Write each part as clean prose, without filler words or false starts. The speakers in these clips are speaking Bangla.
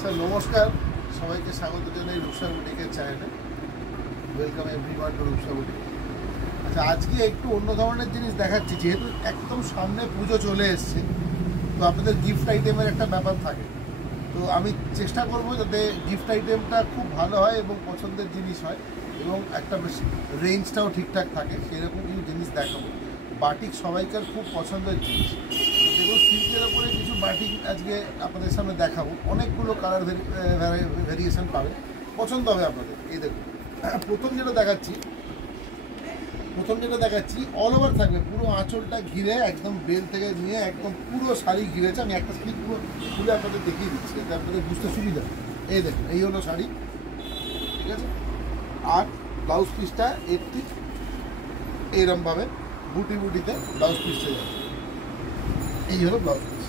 আচ্ছা নমস্কার সবাইকে স্বাগত জানাই রূপসা বুটিকের চ্যানেলে। Welcome everyone to Rupsa boutique. আচ্ছা আজকে একটু অন্য ধরনের জিনিস দেখাচ্ছি, যেহেতু একদম সামনে পুজো চলে এসছে, তো আপনাদের গিফট আইটেমের একটা ব্যাপার থাকে। তো আমি চেষ্টা করবো যাতে গিফট আইটেমটা খুব ভালো হয় এবং পছন্দের জিনিস হয় এবং একটা বেশ রেঞ্জটাও ঠিকঠাক থাকে, সেরকম কিছু জিনিস দেখাবো। বাটিক সবাইকার খুব পছন্দের জিনিস। দেখুন সিল্কের ওপরে কিছু বাটিক আজকে আপনাদের সামনে দেখাবো। অনেকগুলো কালার ভেরিয়েশন পাবেন, পছন্দ হবে আপনাদের। এই দেখুন প্রথম যেটা দেখাচ্ছি অল ওভার থাকবে, পুরো আঁচলটা ঘিরে একদম বেল থেকে নিয়ে একদম পুরো শাড়ি ঘিরেছে। আমি একটা শাড়ি পুরো খুলে আপনাদের দেখিয়ে দিচ্ছি, এটা আপনাদের বুঝতে সুবিধা। এই দেখুন, এই হলো শাড়ি, ঠিক আছে। আর ব্লাউজ পিসটা এর ঠিক এইরকমভাবে বুটিতে ব্লাউজ পিসটা যাবে। এই হলো ব্লাউজ পিস।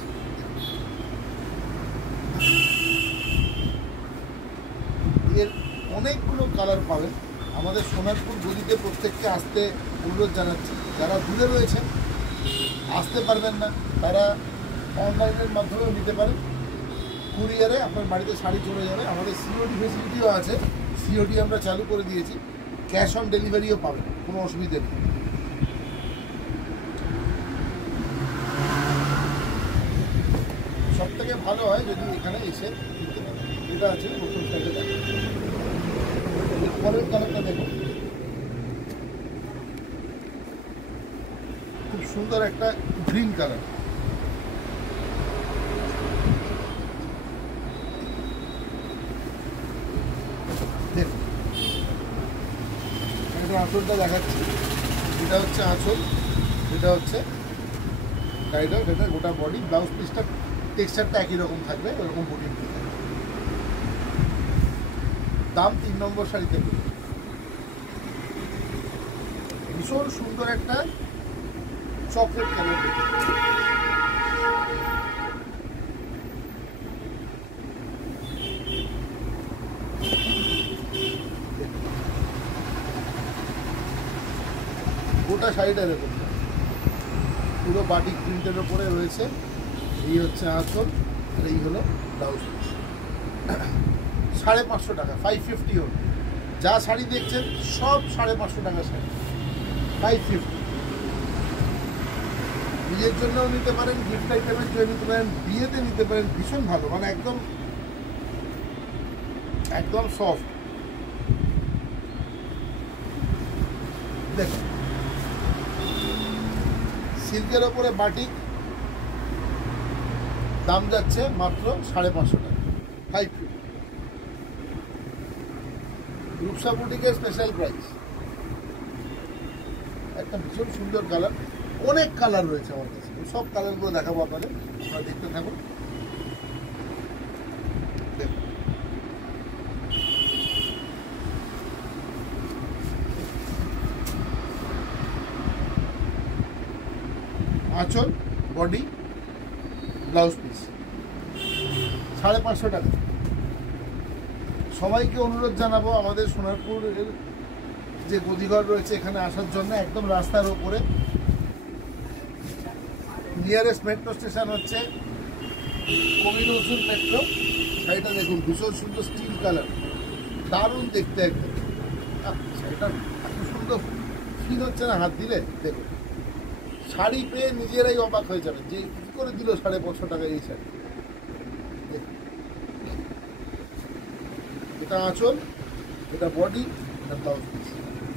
এর অনেকগুলো কালার পাবেন। আমাদের সোনারপুর গদিতে প্রত্যেককে আসতে অনুরোধ জানাচ্ছি। যারা দূরে রয়েছেন, আসতে পারবেন না, তারা অনলাইনের মাধ্যমেও নিতে পারেন। কুরিয়ারে আপনার বাড়িতে শাড়ি চলে যাবে। আমাদের সিওডি ফেসিলিটিও আছে, সিওডি আমরা চালু করে দিয়েছি। ক্যাশ অন ডেলিভারিও পাবেন, কোনো অসুবিধে নেই। সব থেকে ভালো হয় যদি এখানে এসে কিনতে পারেন। এটা আছে প্রথম সাইডে, পরের কালারটা দেখুন, খুব সুন্দর একটা গ্রিন কালার। দেখুন এটা আঁচলটা দেখাচ্ছি, এটা হচ্ছে আঁচল, এটা হচ্ছে গাইডার, এটা গোটা বডি। ব্লাউজ পিসটা টেক্সচারটা একই রকম থাকবে, ওরকম বডি থাকবে। দাম 3 নম্বর শাড়িতে ভীষণ সুন্দর একটা চকলেট কালার। গোটা শাড়িটা দেখুন, পুরো বাটিক প্রিন্টের ওপরে রয়েছে। এই হচ্ছে আঁচল, আর এই হলো ব্লাউজ পিস। 550 টাকা, 550 হল। যা শাড়ি দেখছেন সব 550 টাকা শাড়ি, 550। নিজের জন্যও নিতে পারেন, গিফট আইটেমের জন্য নিতে পারেন, বিয়েতে নিতে পারেন। ভীষণ ভালো, মানে একদম সফট। দেখুন সিল্কের ওপরে বাটিক, দাম যাচ্ছে মাত্র 550 টাকা, 550। রূপসা বুটিকের স্পেশাল প্রাইস। একটা ভীষণ সুন্দর কালার, অনেক কালার রয়েছে আমার কাছে, সব কালারগুলো দেখাবো আপনাদের, আপনারা দেখতে থাকুন। দেখুন আঁচল, বডি, ব্লাউজ পিস, 550 টাকা। সবাইকে অনুরোধ জানাবো আমাদের সোনারপুরের যে গদিঘর রয়েছে এখানে আসার জন্য। একদম রাস্তার ওপরে, নিয়ারেস্ট মেট্রো স্টেশন হচ্ছে কবি নজরুল মেট্রো। শাড়িটা দেখুন, ভীষণ সুন্দর স্টিল কালার, দারুণ দেখতে একদম। শাড়িটা এত সুন্দর ফিল হচ্ছে না হাত দিলে। দেখুন শাড়ি পেয়ে নিজেরাই অবাক হয়ে যাবে যে কী করে দিল 550 টাকা এই শাড়ি। এটা আঁচল, এটা বডি, এটা ব্লাউজ পিস,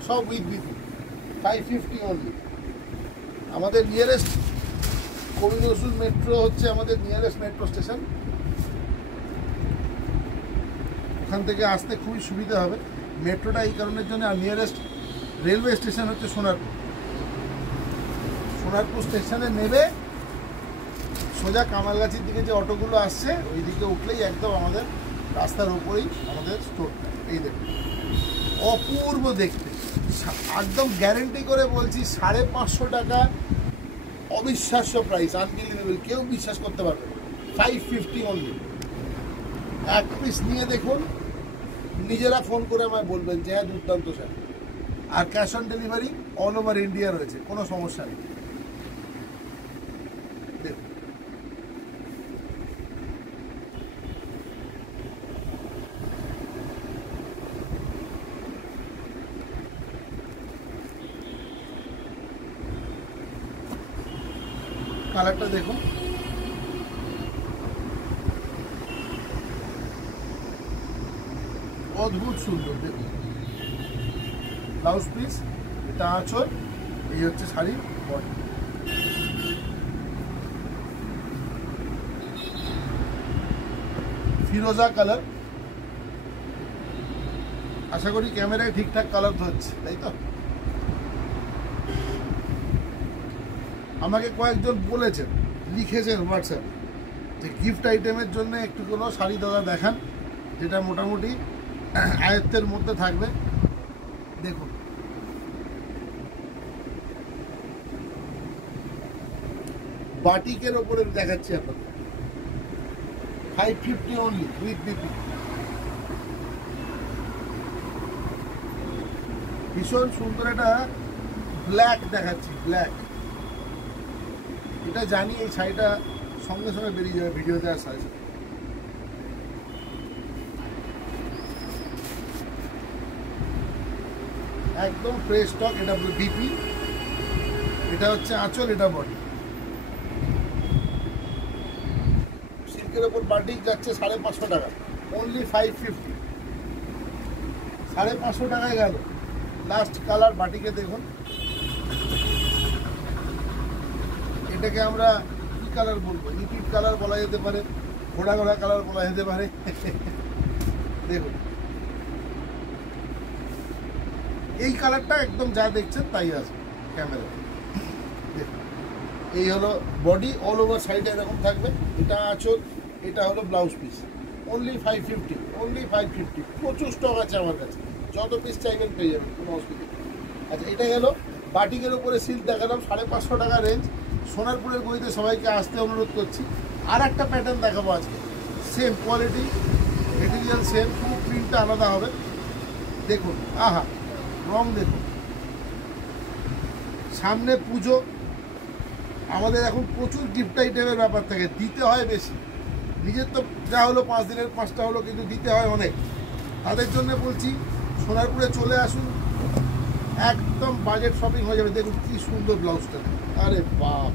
সব উইথ 550 অনলি। আমাদের নিয়ারেস্ট কবি নজরুল মেট্রো হচ্ছে আমাদের নিয়ারেস্ট মেট্রো স্টেশন। ওখান থেকে আসতে খুবই সুবিধা হবে। মেট্রোটা এই কারণের জন্য। আর নিয়ারেস্ট রেলওয়ে স্টেশন হচ্ছে সোনারপুর। সোনারপুর স্টেশনে নেবে সোজা কামালগাছির দিকে যে অটোগুলো আসছে ওই দিকে উঠলেই একদম আমাদের রাস্তার ওপরেই আমাদের স্টোরটা। এই দেখুন অপূর্ব দেখতে, একদম গ্যারেন্টি করে বলছি 550 টাকা, অবিশ্বাস্য প্রাইস, আনবিলিভেবল, কেউ বিশ্বাস করতে পারবে না। 550 অনলি। এক পিস নিয়ে দেখুন, নিজেরা ফোন করে আমায় বলবেন যে হ্যাঁ দুর্দান্ত স্যার। আর cash on delivery all over India রয়েছে, কোনো সমস্যা নেই। দেখুন কালারটা দেখুন, অদ্ভুত সুন্দর। দেখুন ব্লাউজ পিস, এটা আঁচল, এই হচ্ছে শাড়ির বডি। ফিরোজা কালার, আশা করি ক্যামেরায় ঠিকঠাক কালার ধরছে, তাই তো? আমাকে কয়েকজন বলেছেন, লিখেছেন হোয়াটসঅ্যাপ যে গিফট আইটেমের জন্য একটু কোনো শাড়ি দাদা দেখান যেটা মোটামুটি আয়ত্তের মধ্যে থাকবে। দেখুন বাটিকের ওপরে দেখাচ্ছি আপনাকে, 550 অনলি উইথ বিপি। ভীষণ সুন্দর একটা ব্ল্যাক দেখাচ্ছি, ব্ল্যাক। এটা জানি এই শাড়িটা সঙ্গে সঙ্গে বেরিয়ে যাবে ভিডিওতে আর সাইজ। একদম ফ্রেশ স্টক। এটা বিপি, এটা হচ্ছে আঁচল, এটা বডি। সিল্কের ওপর বাটিক যাচ্ছে 550 টাকা, অনলি 550। 550 টাকায় গেল। লাস্ট কালার বাটিকে দেখুন, এটাকে আমরা কি কালার বলবো? ইপিট কালার বলা যেতে পারে, ঘোড়া ঘোড়া কালার বলা যেতে পারে। দেখুন এই কালারটা একদম যা দেখছেন তাই আছে ক্যামেরা। দেখুন এই হলো বডি, অল ওভার সাইডে এরকম থাকবে। এটা আঁচল, এটা হলো ব্লাউজ পিস, অনলি 550, অনলি 550। প্রচুর স্টক আছে আমার কাছে, যত পিস চাইবেন পেয়ে যাবেন, কোনো অসুবিধা নেই। আচ্ছা এটা গেল বাটিকের উপরে সিল্ক দেখালাম, 550 টাকা রেঞ্জ। সোনারপুরের গলিতে সবাইকে আসতে অনুরোধ করছি। আর একটা প্যাটার্ন দেখাবো আজকে, সেম কোয়ালিটি, মেটেরিয়াল সেম, শুধু প্রিন্টটা আলাদা হবে। দেখুন আহা, রং দেখুন। সামনে পুজো, আমাদের এখন প্রচুর গিফট আইটেমের ব্যাপার থাকে, দিতে হয় বেশি। নিজের তো যা হলো 5 দিনের 5টা হলো, কিন্তু দিতে হয় অনেক। তাদের জন্য বলছি সোনারপুরে চলে আসুন, একদম বাজেট শপিং হয়ে যাবে। দেখুন কি সুন্দর ব্লাউজটা, আরে বাপ!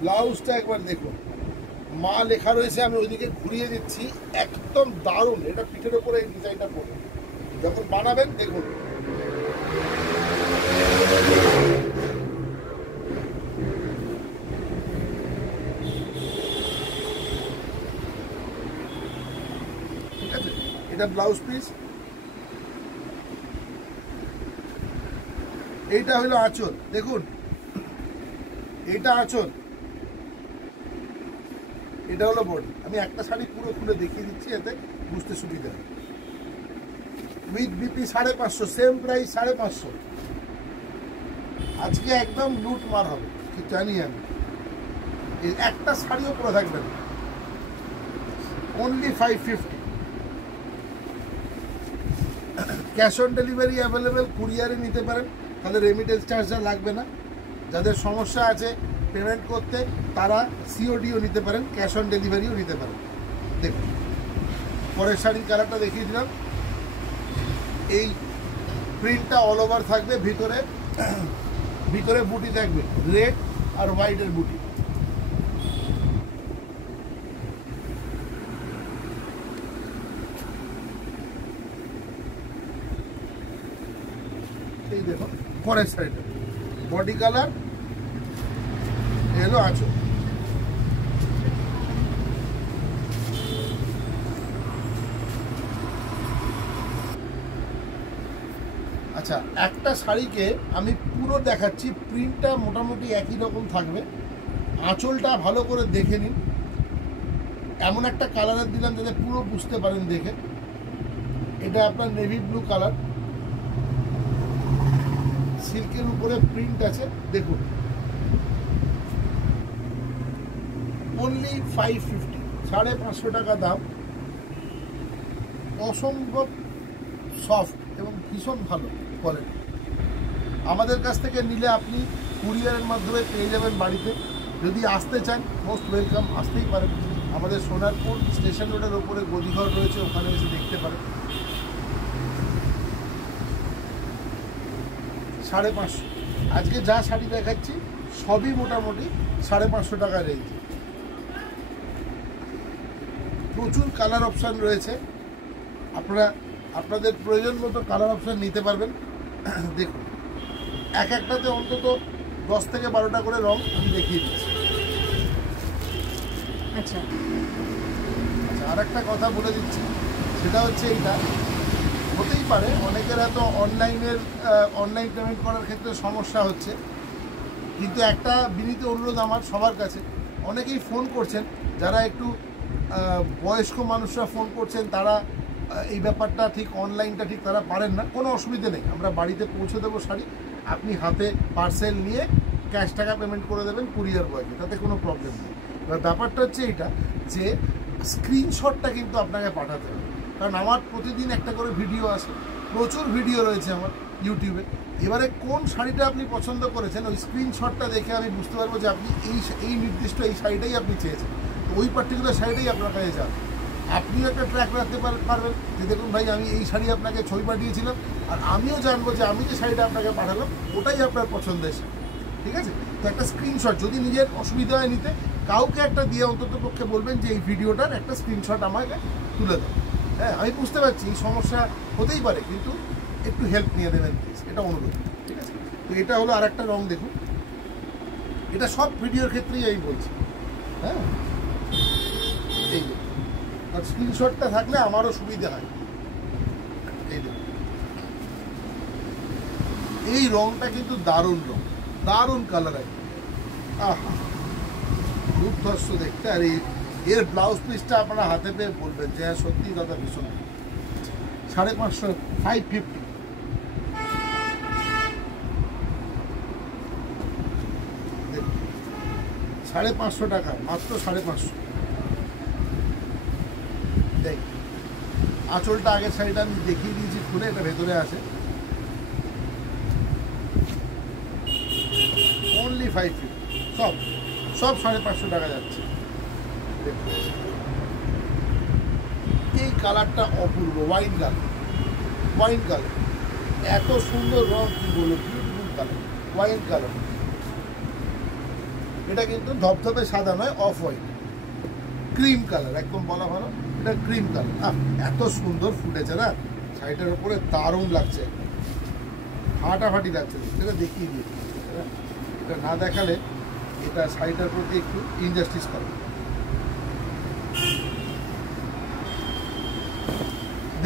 ব্লাউজটা একবার দেখুন, মা লেখা রয়েছে, আমি ওইদিকে ঘুরিয়ে দিচ্ছি, একদম দারুণ। এটা পিঠের ওপরে এই ডিজাইনটা পড়ে যখন বানাবেন দেখুন। ঠিক আছে, এটা ব্লাউজ পিস, এইটা হলো আঁচল। দেখুন এটা আঁচল, এটা হলো বডি। আমি একটা শাড়ি পুরো খুলে দেখিয়ে দিচ্ছি, এতে বুঝতে সুবিধা হয়। With BP 550, same price 550। আজকে একদম লুট মার হবে, কি জানি আমি। এই একটা শাড়িও পরে থাকবে না, only 550। Cash on delivery available, কুরিয়ারে নিতে পারেন, তাহলে রেমিটেন্স চার্জটা লাগবে না। যাদের সমস্যা আছে পেমেন্ট করতে, তারা সিওডিও নিতে পারেন, ক্যাশ অন ডেলিভারিও নিতে পারেন। দেখুন পরের শাড়ির কালারটা দেখিয়ে দিলাম। এই প্রিন্টটা অল ওভার থাকবে, ভিতরে ভিতরে বুটি থাকবে, রেড আর হোয়াইটের বুটি। এই দেখুন পরের শাড়িটা, বডি কালার, এলো আঁচল। আচ্ছা একটা শাড়িকে আমি পুরো দেখাচ্ছি, প্রিন্টটা মোটামুটি একই রকম থাকবে। আঁচলটা ভালো করে দেখে নিন, এমন একটা কালারের দিলাম যাতে পুরো বুঝতে পারেন দেখে। এটা আপনার নেভি ব্লু কালার, সিল্কের উপরে প্রিন্ট আছে। দেখুন অনলি 550, 550 টাকা দাম। অসম্ভব সফট এবং ভীষণ ভালো কোয়ালিটি। আমাদের কাছ থেকে নিলে আপনি কুরিয়ারের মাধ্যমে পেয়ে যাবেন বাড়িতে। যদি আসতে চান মোস্ট ওয়েলকাম, আসতেই পারেন। আমাদের সোনারপুর স্টেশন রোডের ওপরে গদিঘর রয়েছে, ওখানে এসে দেখতে পারেন। 550। আজকে যা শাড়ি দেখাচ্ছি সবই মোটামুটি 550 টাকা রেঞ্জ। প্রচুর কালার অপশান রয়েছে, আপনারা আপনাদের প্রয়োজন মতো কালার অপশান নিতে পারবেন। দেখুন একটাতে অন্তত 10 থেকে 12টা করে রং আমি দেখিয়ে দিচ্ছি। আচ্ছা, আর একটা কথা বলে দিচ্ছি, সেটা হচ্ছে এইটা হতেই পারে অনেকের এত অনলাইন পেমেন্ট করার ক্ষেত্রে সমস্যা হচ্ছে, কিন্তু একটা বিনীত অনুরোধ আমার সবার কাছে, অনেকেই ফোন করছেন যারা একটু বয়স্ক মানুষরা ফোন করছেন, তারা এই ব্যাপারটা ঠিক অনলাইনটা ঠিক তারা পারেন না। কোনো অসুবিধে নেই, আমরা বাড়িতে পৌঁছে দেবো শাড়ি, আপনি হাতে পার্সেল নিয়ে ক্যাশ টাকা পেমেন্ট করে দেবেন কুরিয়ার বয়কে, তাতে কোনো প্রবলেম নেই। এবার ব্যাপারটা হচ্ছে এইটা যে স্ক্রিনশটটা কিন্তু আপনাকে পাঠাতে হবে, কারণ আমার প্রতিদিন একটা করে ভিডিও আসে, প্রচুর ভিডিও রয়েছে আমার ইউটিউবে। এবারে কোন শাড়িটা আপনি পছন্দ করেছেন ওই স্ক্রিনশটটা দেখে আমি বুঝতে পারবো যে আপনি এই নির্দিষ্ট এই শাড়িটাই আপনি চেয়েছেন, তো ওই পার্টিকুলার শাড়িটাই আপনার কাছে যাবে। আপনিও একটা ট্র্যাক রাখতে পারবেন যে দেখুন ভাই আমি এই শাড়ি আপনাকে ছবি পাঠিয়েছিলাম, আর আমিও জানবো যে আমি যে শাড়িটা আপনাকে পাঠালাম ওটাই আপনার পছন্দের শাড়ি। ঠিক আছে, তো একটা স্ক্রিনশট যদি নিজের অসুবিধা হয় নিতে, কাউকে একটা দিয়ে অন্তত পক্ষে বলবেন যে এই ভিডিওটার একটা স্ক্রিনশট আমাকে তুলে দেন। হ্যাঁ, আমি বুঝতে পারছি এই সমস্যা হতেই পারে, কিন্তু একটু হেল্প নিয়ে দেবেন প্লিজ, এটা অনুরোধ। ঠিক আছে, তো এটা হলো আর একটা রং। দেখুন এটা সব ভিডিওর ক্ষেত্রেই আমি বলছি। হ্যাঁ, এই দেখুন, আর স্ক্রিনশটটা থাকলে আমারও সুবিধা হয়। এই দেখুন, এই রংটা কিন্তু দারুণ রং, দারুণ কালার আছে, আহা দুর্ধর্ষ দেখতে। আর এর ব্লাউজ পিসটা আপনারা হাতে পেয়ে বলবেন যে হ্যাঁ সত্যি দাদা ভীষণ। 550, 550। দেখুন 550 টাকা, মাত্র 550। দেখ আঁচলটা আগের শাড়িটা আমি দেখিয়ে দিয়েছি খুলে, এটা ভেতরে আছে। অনলি 550, সব 550 টাকা যাচ্ছে। এই কালারটা অপূর্ব, ওয়াইন কালার, এত সুন্দর রং, কি বলবো, বিউটিফুল কালার, ওয়াইন কালার। এটা কিন্তু ধবধবে সাদা নয়, অফ হোয়াইট, ক্রিম কালার, একদম বলা ভালো, এটা ক্রিম কালার। এত সুন্দর ফুটেছে না শাড়িটার উপরে, দারুণ লাগছে, ফাটাফাটি লাগছে। এটা দেখিয়ে দিয়েছি, এটা না দেখালে এটা শাড়িটার প্রতি একটু ইনজাস্টিস করে।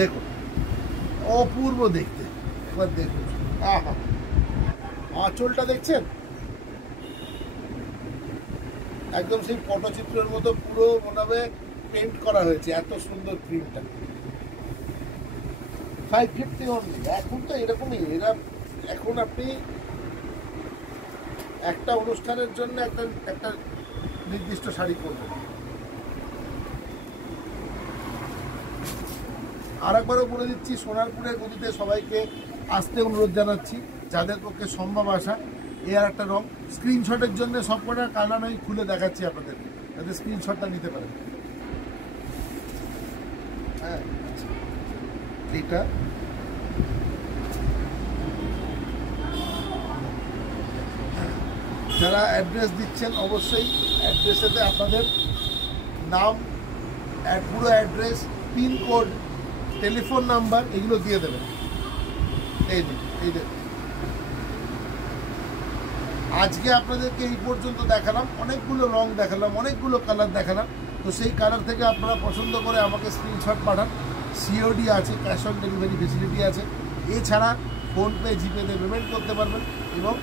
দেখুন অপূর্ব দেখতে, এবার দেখুন আহা, আঁচলটা দেখছেন একদম সেই পটচিত্রের মতো পুরো মনে পেন্ট করা হয়েছে, এত সুন্দর প্রিন্টটা। 550 অনলি। এখন তো এরকমই, এখন আপনি একটা অনুষ্ঠানের জন্য একটা নির্দিষ্ট শাড়ি করবেন। আর একবারও বলে দিচ্ছি, সোনারপুরের গদিতে সবাইকে আসতে অনুরোধ জানাচ্ছি, যাদের পক্ষে সম্ভব আসা। এ আর একটা রং, স্ক্রিনশটের জন্য সবকটা কালার আমি খুলে দেখাচ্ছি আপনাদেরকে, যাতে স্ক্রিনশটটা নিতে পারেন। হ্যাঁ, এটা যারা অ্যাড্রেস দিচ্ছেন অবশ্যই অ্যাড্রেসেতে আপনাদের নাম, পুরো অ্যাড্রেস, পিনকোড, টেলিফোন নাম্বার এগুলো দিয়ে দেবেন। এই দেখুন আজকে আপনাদেরকে এই পর্যন্ত দেখালাম, অনেকগুলো রং দেখালাম, অনেকগুলো কালার দেখালাম। তো সেই কালার থেকে আপনারা পছন্দ করে আমাকে স্ক্রিনশট পাঠান। সিওডি আছে, ক্যাশ অন ডেলিভারি ফেসিলিটি আছে। এছাড়া ফোনপে, জিপেতে পেমেন্ট করতে পারবেন এবং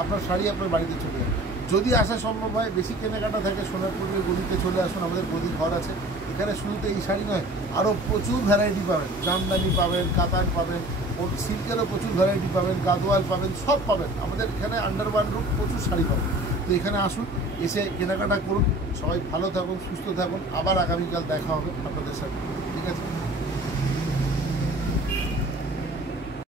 আপনার শাড়ি আপনার বাড়িতে চলে যাবে। যদি আসা সম্ভব হয়, বেশি কেনাকাটা থাকে, সোনারপুরের গদিতে চলে আসুন, আমাদের গদি ঘর আছে। এখানে শুধু এই শাড়ি নয়, আরও প্রচুর ভ্যারাইটি পাবেন, জামদানি পাবেন, কাতান পাবেন, সিল্কেরও প্রচুর ভ্যারাইটি পাবেন, গাদোয়াল পাবেন, সব পাবেন। আমাদের এখানে আন্ডার ওয়ান রুম প্রচুর শাড়ি পাবেন। তো এখানে আসুন, এসে কেনাকাটা করুন। সবাই ভালো থাকুন, সুস্থ থাকুন। আবার আগামীকাল দেখা হবে আপনাদের সাথে।